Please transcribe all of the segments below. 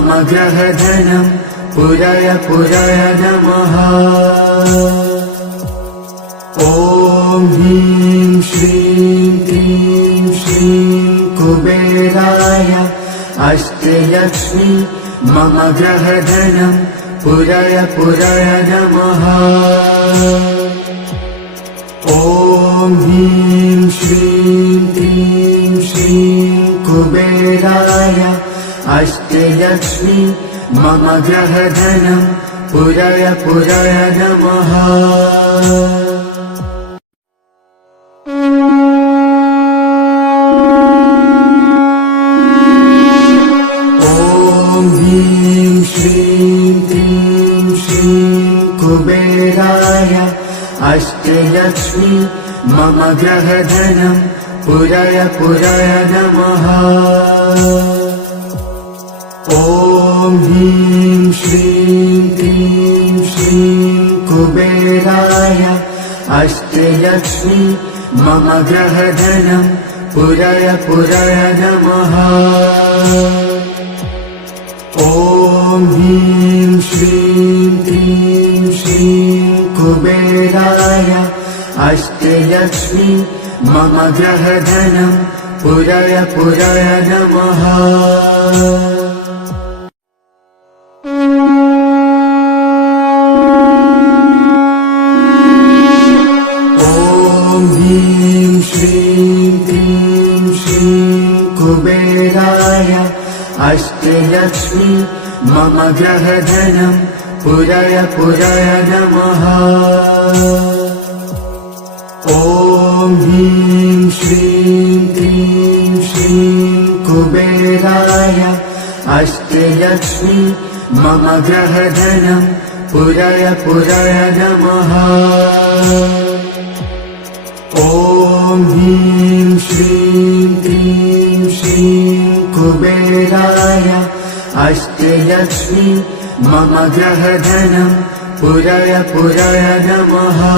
मम ग्रहधनं पुरय पुरय नमः। ॐ ह्रीं श्रीं क्लीं श्रीं कुबेराय अष्टलक्ष्मी मम ग्रहधनं पुरय पुरय नमः। ॐ ह्रीं श्रीं क्लीं श्रीं कुबेराय अष्टलक्ष्मी मम ग्रहधनं पुरय पुरय नमः। ॐ ह्रीं श्रीं क्लीं श्रीं कुबेराय अष्टलक्ष्मी मम ग्रहधनं पुरय पुरय नमः। ॐ ह्रीं श्रीं क्लीं श्रीं कुबेराय अष्टलक्ष्मी मम ग्रहधनं पुरय पुरय नमः। ॐ ह्रीं श्रीं क्लीं श्रीं कुबेराय अष्टलक्ष्मी मम ग्रहधनं पुरय पुरय नमः। ॐ ह्रीं श्रीं क्लीं श्रीं कुबेराय अष्टलक्ष्मी मम ग्रहधनं पुरय पुरय नमः। ॐ ह्रीं श्रीं क्लीं श्रीं कुबेराय अष्टलक्ष्मी मम ग्रहधनं पुरय पुरय नमः। ॐ ह्रीं श्रीं क्लीं श्रीं कुबेराय अष्टलक्ष्मी मम ग्रहधनं पुरय पुरय नमः।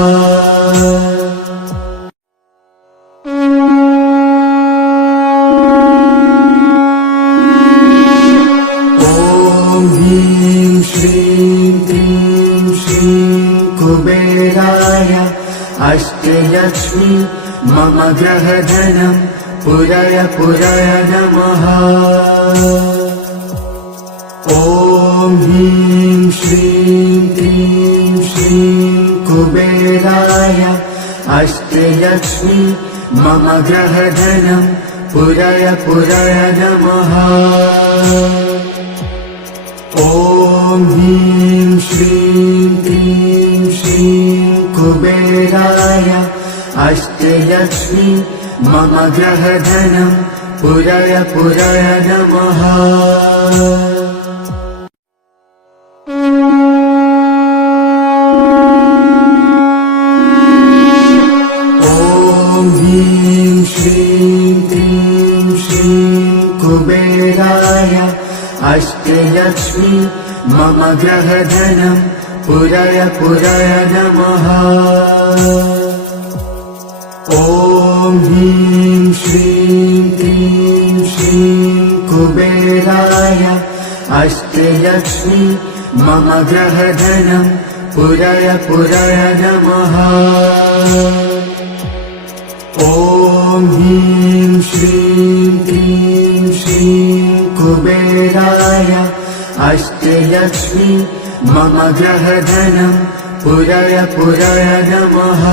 ॐ ह्रीं श्रीं क्लीं श्रीं कुबेराय अष्टलक्ष्मी मम ग्रहधनं पुरय पुरय नमः। ॐ ह्रीं श्रीं क्लीं श्रीं कुबेराय अष्टलक्ष्मी मम ग्रहधनं पुरय पुरय नमः। ॐ ह्रीं श्रीं क्लीं श्रीं कुबेराय अष्टलक्ष्मी मम ग्रहधनं पुरय पुरय नमः। ॐ ह्रीं श्रीं क्लीं श्रीं कुबेराय अष्टलक्ष्मी मम ग्रहधनं पुरय पुरय नमः। ॐ ह्रीं श्रीं क्लीं श्रीं कुबेराय अष्टलक्ष्मी मम ग्रहधनं पुरय पुरय नमः। ॐ ह्रीं श्रीं क्लीं श्रीं कुबेराय अष्टलक्ष्मी मम ग्रहधनं पुरय पुरय नमः।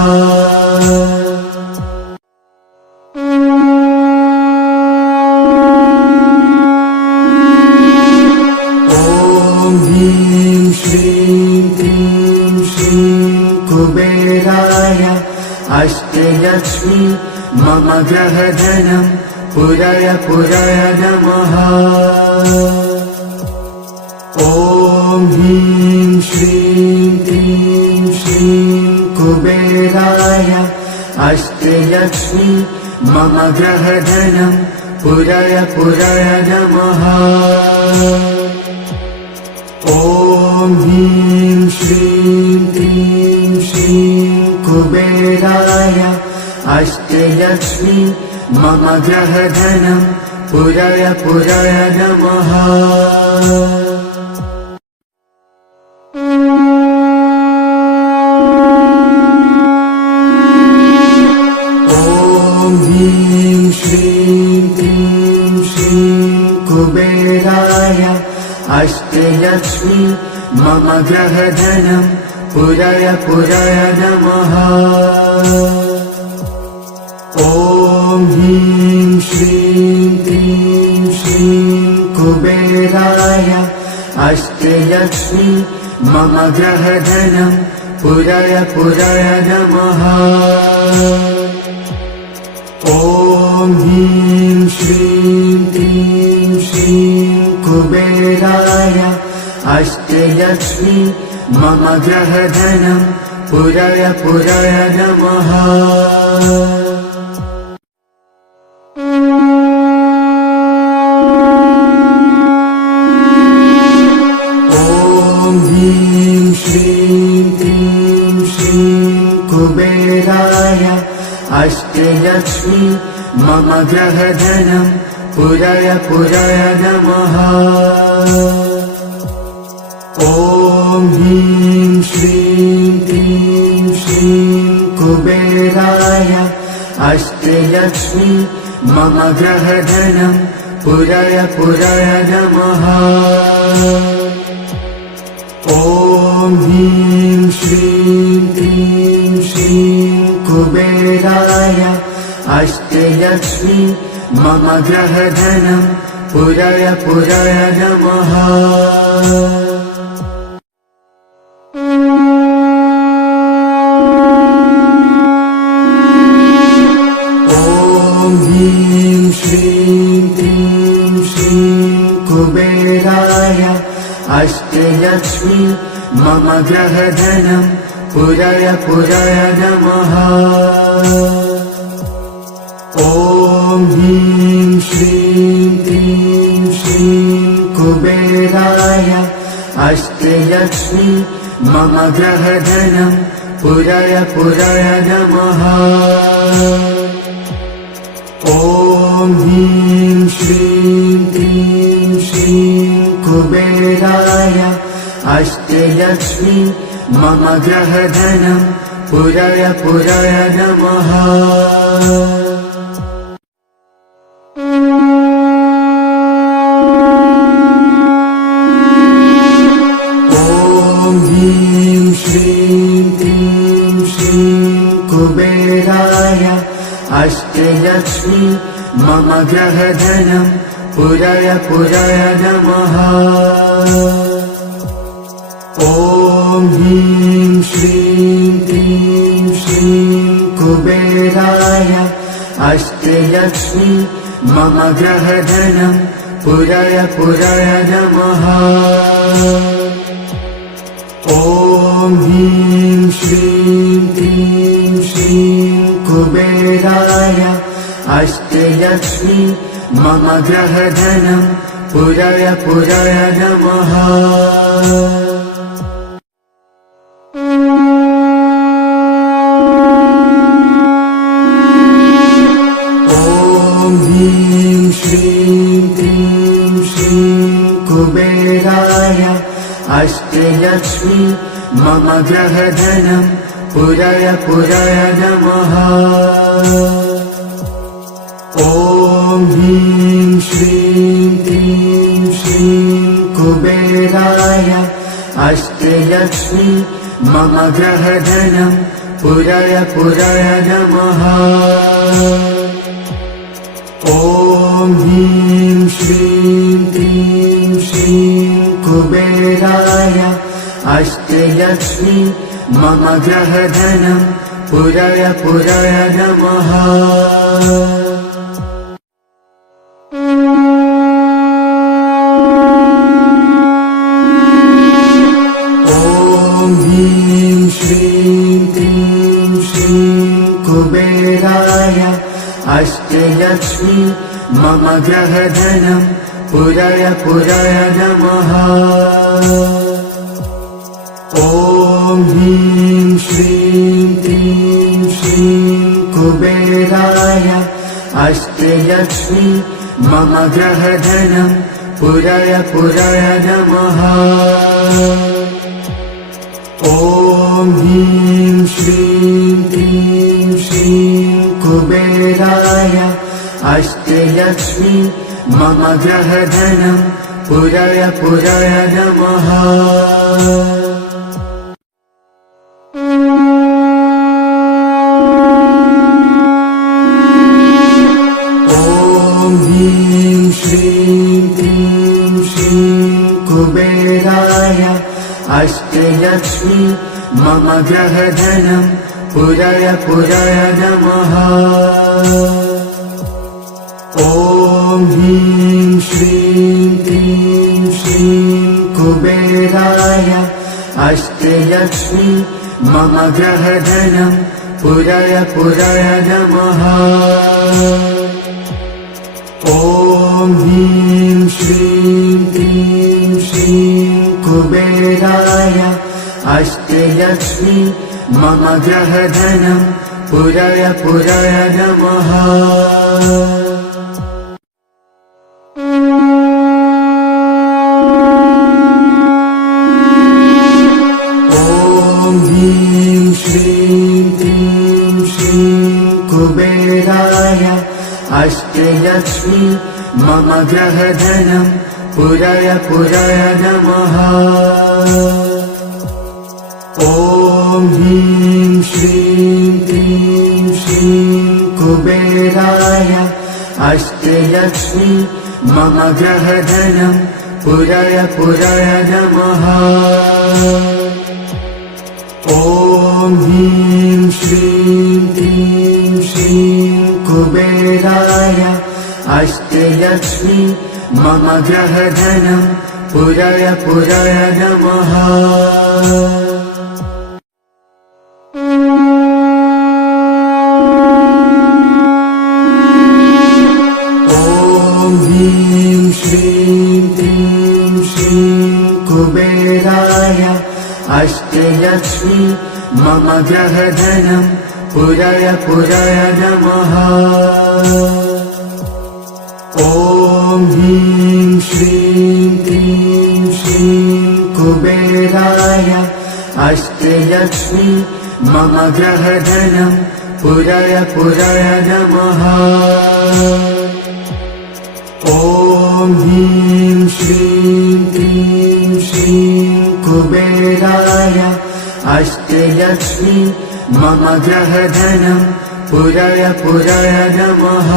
ॐ ह्रीं श्रीं क्लीं श्रीं कुबेराय अष्टलक्ष्मी मम ग्रहधनं पुरय पुरय नमः। ॐ ह्रीं श्रीं क्लीं श्रीं कुबेराय अष्टलक्ष्मी मम ग्रहधनं पुरय पुरय नमः। ॐ ह्रीं श्रीं क्लीं श्रीं कुबेराय अष्टलक्ष्मी मम ग्रहधनं पुरय पुरय नमः। अष्टलक्ष्मी मम ग्रहधनं पुरय पुरय नमः। ॐ ह्रीं श्रीं क्रीं श्रीं कुबेराय अष्टलक्ष्मी मम ग्रहधनं पुरय पुरय नमः। ॐ ह्रीं श्रीं क्रीं श्रीं कुबेराय अष्टलक्ष्मी मम ग्रहधनं पुरय पुरय नमः। ॐ ह्रीं श्रीं क्रीं श्रीं कुबेराय अष्टलक्ष्मी मम ग्रहधनं पुरय पुरय नमः। ॐ ह्रीं श्रीं क्रीं श्रीं कुबेराय अष्टलक्ष्मी मम ग्रहधनं पुरय पुरय नमः। ॐ ह्रीं श्रीं क्रीं श्रीं कुबेराय अष्टलक्ष्मी मम ग्रहधनं पुरय पुरय नमः। ॐ ह्रीं श्रीं क्रीं श्रीं कुबेराय अष्टलक्ष्मी मम ग्रहधनं पुरय पुरय नमः। ॐ ह्रीं श्रीं क्रीं श्रीं कुबेराय अष्टलक्ष्मी मम ग्रहधनं पुरय पुरय नमः। ॐ ह्रीं श्रीं क्रीं श्रीं कुबेराय अष्टलक्ष्मी मम ग्रहधनं पुरय पुरय नमः। ॐ ह्रीं श्रीं क्रीं श्रीं कुबेराय अष्टलक्ष्मी मम ग्रहधनं पुरय पुरय नमः। ॐ ह्रीं श्रीं क्रीं श्रीं कुबेराय अष्टलक्ष्मी मम ग्रहधनं पुरय पुरय नमः। ॐ ह्रीं श्रीं क्रीं श्रीं कुबेराय अष्टलक्ष्मी मम ग्रहधनं पुरय पुरय नमः। ॐ ह्रीं श्रीं क्रीं श्रीं कुबेराय अष्टलक्ष्मी मम ग्रहधनं पुरय पुरय नमः। ॐ ह्रीं श्रीं क्रीं श्रीं कुबेराय अष्टलक्ष्मी मम ग्रहधनं पुरय पुरय नमः। ॐ ह्रीं श्रीं क्रीं श्रीं कुबेराय अष्टलक्ष्मी मम ग्रहधनं पुरय पुरय नमः। ॐ ह्रीं श्रीं क्रीं श्रीं कुबेराय अष्टलक्ष्मी मम ग्रहधनं पुरय पुरय नमः। ॐ ह्रीं श्रीं क्रीं श्रीं कुबेराय अष्टलक्ष्मी मम ग्रहधनं पुरय पुरय नमः। ॐ ह्रीं श्रीं क्रीं श्रीं कुबेराय अष्टलक्ष्मी मम ग्रहधनं पुरय पुरय नमः। ॐ ह्रीं श्रीं क्रीं श्रीं कुबेराय अष्टलक्ष्मी मम ग्रहधनं पुरय पुरय नमः। ॐ ह्रीं श्रीं क्रीं श्रीं कुबेराय अष्टलक्ष्मी मम ग्रहधनं पुरय पुरय नमः। ॐ ह्रीं श्रीं क्रीं श्रीं कुबेराय अष्टलक्ष्मी मम ग्रहधनं पुरय पुरय नमः। ॐ ह्रीं श्रीं क्रीं श्रीं कुबेराय अष्टलक्ष्मी मम ग्रहधनं पुरय पुरय नमः। ॐ ह्रीं श्रीं क्रीं श्रीं कुबेराय अष्टलक्ष्मी मम ग्रहधनं पुरय पुरय नमः। ॐ ह्रीं श्रीं क्रीं श्रीं कुबेराय अष्टलक्ष्मी मम ग्रहधनं पुरय पुरय नमः। ॐ ह्रीं श्रीं क्रीं श्रीं कुबेराय अष्टलक्ष्मी मम ग्रहधनं पुरय पुरय नमः। ॐ ह्रीं श्रीं क्रीं श्रीं कुबेराय अष्टलक्ष्मी मम ग्रहधनं पुरय पुरय नमः। ॐ ह्रीं श्रीं क्रीं श्रीं कुबेराय अष्टलक्ष्मी मम ग्रहधनं पुरय पुरय नमः।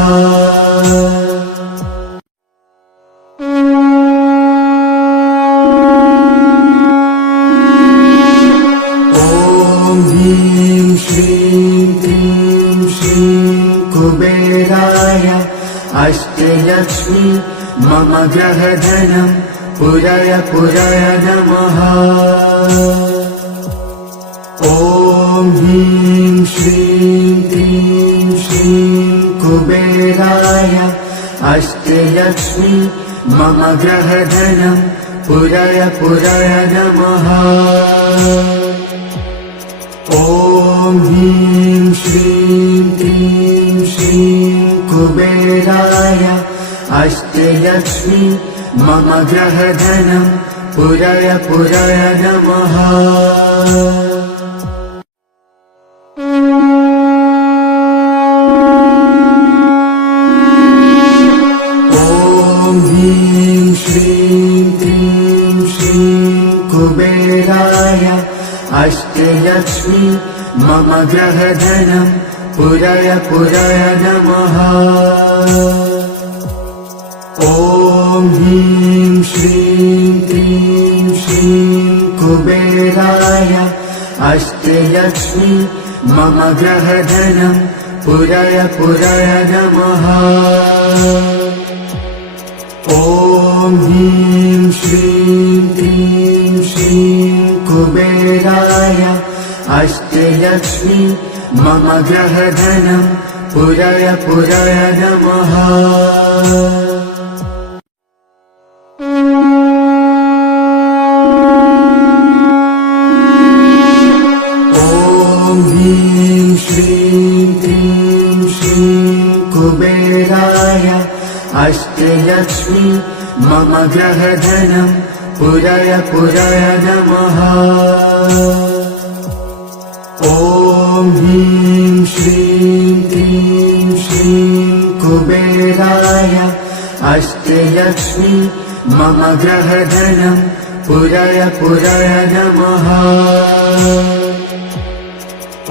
ॐ ह्रीं श्रीं क्रीं श्रीं कुबेराय अष्टलक्ष्मी मम ग्रहधनं पुरय पुरय नमः। ॐ ह्रीं श्रीं क्रीं श्रीं कुबेराय अष्टलक्ष्मी मम ग्रहधनं पुरय पुरय नमः। ॐ ह्रीं श्रीं क्रीं श्रीं कुबेराय अष्टलक्ष्मी मम ग्रहधनं पुरय पुरय नमः। ॐ ह्रीं श्रीं क्रीं श्रीं कुबेराय अष्टलक्ष्मी मम ग्रहधनं पुरय पुरय नमः। ॐ ह्रीं श्रीं क्रीं श्रीं कुबेराय अष्टलक्ष्मी मम ग्रहधनं पुरय पुरय नमः। ॐ ह्रीं श्रीं क्रीं श्रीं कुबेराय अष्टलक्ष्मी मम ग्रहधनं पुरय पुरय नमः। ॐ ह्रीं श्रीं क्रीं श्रीं कुबेराय अष्टलक्ष्मी मम ग्रहधनं पुरय पुरय नमः। ॐ ह्रीं श्रीं क्रीं श्रीं कुबेराय अष्टलक्ष्मी मम ग्रहधनं पुरय पुरय नमः।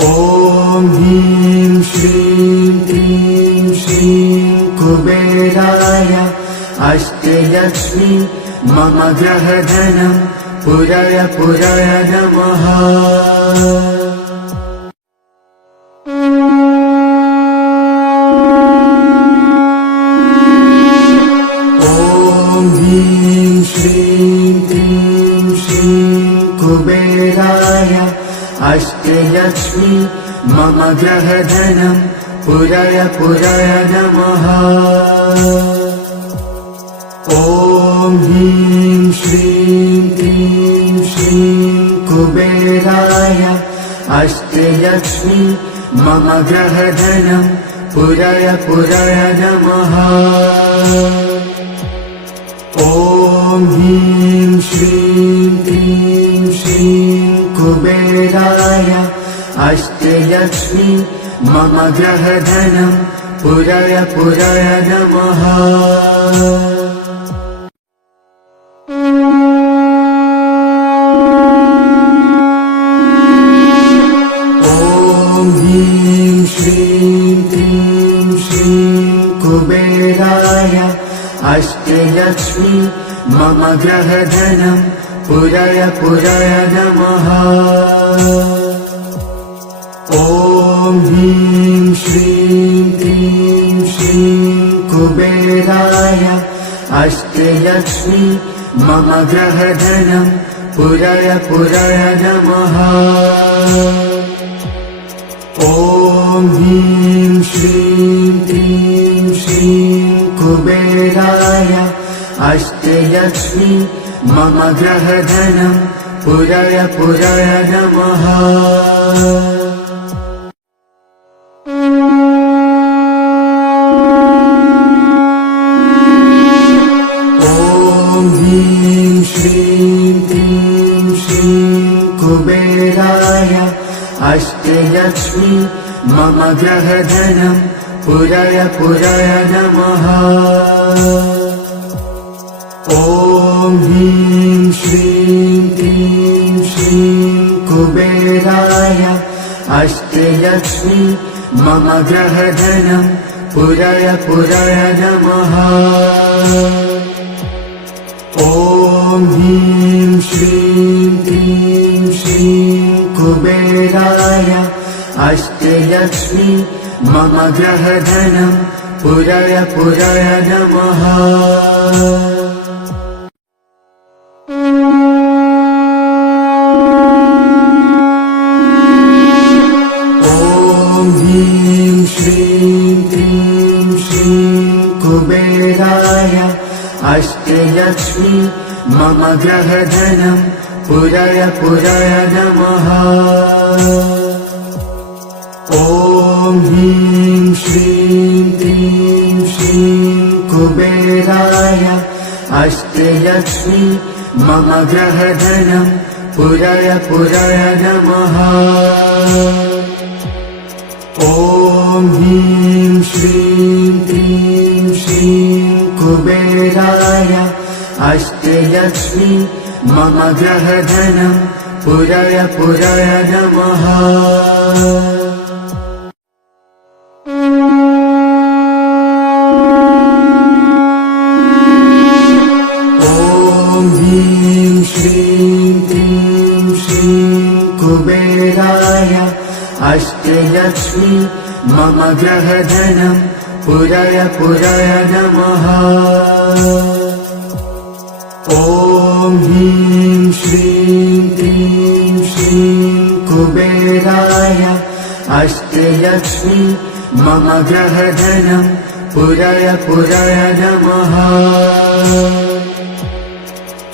ॐ ह्रीं श्रीं क्लीं श्रीं कुबेराय अष्टलक्ष्मी मम ग्रहधनं पुरय पुरय नमः। ॐ ह्रीं श्रीं क्लीं श्रीं कुबेराय अष्टलक्ष्मी मम ग्रहधनं पुरय पुरय नमः। ॐ ह्रीं श्रीं क्लीं श्रीं कुबेराय अष्टलक्ष्मी मम ग्रहधनं पुरय पुरय नमः। ॐ ह्रीं श्रीं क्लीं श्रीं कुबेराय अष्टलक्ष्मी मम ग्रहधनं पुरय पुरय नमः। ॐ ह्रीं श्रीं क्लीं श्रीं कुबेराय अष्टलक्ष्मी मम ग्रहधनं पुरय पुरय नमः। ॐ ह्रीं श्रीं क्लीं श्रीं कुबेराय अष्टलक्ष्मी मम ग्रहधनं पुरय पुरय नमः। ॐ ह्रीं श्रीं क्लीं श्रीं कुबेराय अष्टलक्ष्मी मम ग्रहधनं पुरय पुरय नमः। ॐ ह्रीं श्रीं क्लीं श्रीं कुबेराय अष्टलक्ष्मी मम ग्रहधनं पुरय पुरय नमः। ॐ ह्रीं श्रीं क्लीं श्रीं कुबेराय अष्टलक्ष्मी मम ग्रहधनं पुरय पुरय नमः। ॐ ह्रीं श्रीं क्लीं श्रीं कुबेराय अष्टलक्ष्मी मम ग्रहधनं पुरय पुरय नमः। ॐ ह्रीं श्रीं क्लीं श्रीं कुबेराय अष्टलक्ष्मी मम ग्रहधनं पुरय पुरय नमः। ॐ ह्रीं श्रीं क्लीं श्रीं कुबेराय अष्टलक्ष्मी मम ग्रहधनं पुरय पुरय नमः। ॐ ह्रीं श्रीं क्लीं श्रीं कुबेराय अष्टलक्ष्मी मम ग्रहधनं पुरय पुरय नमः। ॐ ह्रीं श्रीं क्लीं श्रीं कुबेराय अष्टलक्ष्मी मम ग्रहधनं पुरय पुरय नमः। ॐ ह्रीं श्रीं क्लीं श्रीं कुबेराय अष्टलक्ष्मी मम ग्रहधनं पुरय पुरय नमः।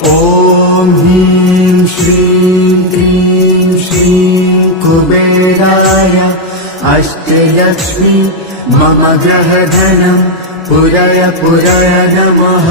ॐ ह्रीं श्रीं क्लीं श्रीं कुबेराय अष्टलक्ष्मी मम ग्रहधनं पुरय पुरय नमः।